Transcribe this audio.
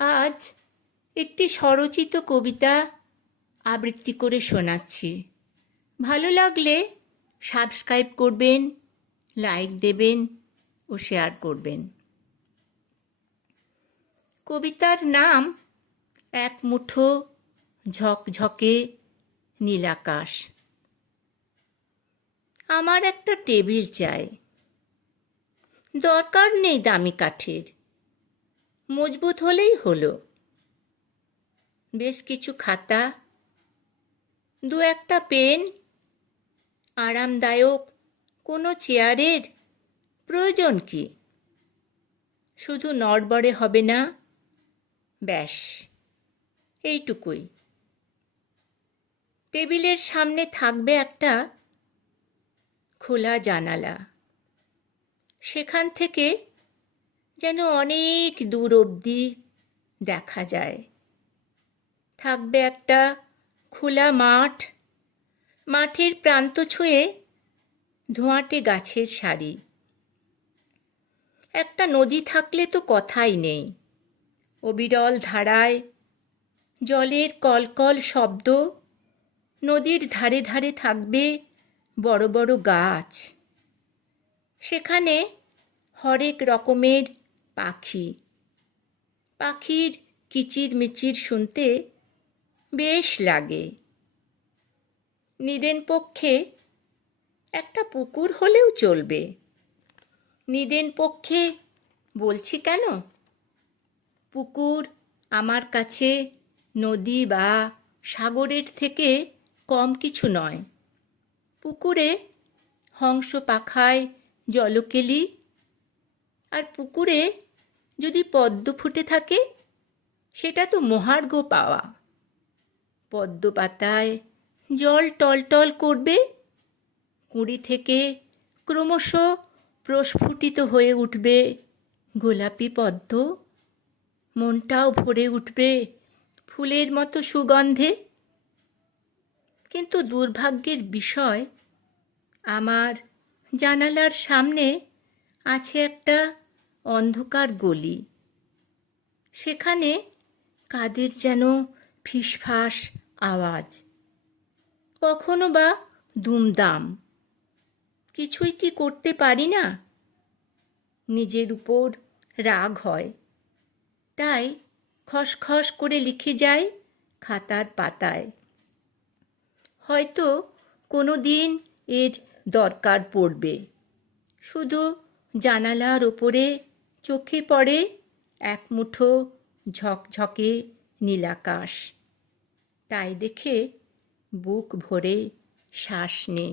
আজ একটি স্বরচিত কবিতা আবৃত্তি করে শোনাচ্ছি। ভালো লাগলে সাবস্ক্রাইব করবেন, লাইক দেবেন ও শেয়ার করবেন। কবিতার নাম এক মুঠো ঝকঝকে নীলাকাশ আমার একটা টেবিল চাই। দরকার নেই দামি কাঠের। মজবুত হলেই হলো। বেশ কিছু খাতা, দু একটা পেন, আরামদায়ক কোনো চেয়ারের প্রয়োজন কি? শুধু নড়বড়ে হবে না? ব্যাস, এইটুকুই। টেবিলের সামনে থাকবে একটা খোলা জানালা। সেখান থেকে যেন অনেক দূর অবধি দেখা যায়। থাকবে একটা খোলা মাঠ, মাঠের প্রান্ত ছুঁয়ে ধোঁয়াটে গাছের সারি। একটা নদী থাকলে তো কথাই নেই। অবিরল ধারায় জলের কলকল শব্দ, নদীর ধারে ধারে থাকবে বড় বড় গাছ। সেখানে হরেক রকমের পাখি। পাখির কিচির মিচির শুনতে বেশ লাগে। নিদেন পক্ষে একটা পুকুর হলেও চলবে। নিদেন পক্ষে বলছি কেন? পুকুর আমার কাছে নদী বা সাগরের থেকে কম কিছু নয়। পুকুরে হংস পাখায় জলকেলি আর পুকুরে যদি পদ্ম ফুটে থাকে, সেটা তো মহার্ঘ পাওয়া। পদ্ম পাতায় জল টলটল করবে, কুঁড়ি থেকে ক্রমশ প্রস্ফুটিত হয়ে উঠবে গোলাপি পদ্ম। মনটাও ভরে উঠবে ফুলের মতো সুগন্ধে। কিন্তু দুর্ভাগ্যের বিষয়, আমার জানালার সামনে আছে একটা অন্ধকার গলি। সেখানে কাদের যেন ফিসফাস আওয়াজ। কখনো বা দুমদাম। কিছুই কি করতে পারি না? নিজের উপর রাগ হয়। তাই খসখস করে লিখে যায় খাতার পাতায়। হয়তো কোনো দিন এর দরকার পড়বে। শুধু জানালার ওপরে চোখে পড়ে এক মুঠো ঝকঝকে নীলাকাশ। তাই দেখে বুক ভরে শ্বাস নেই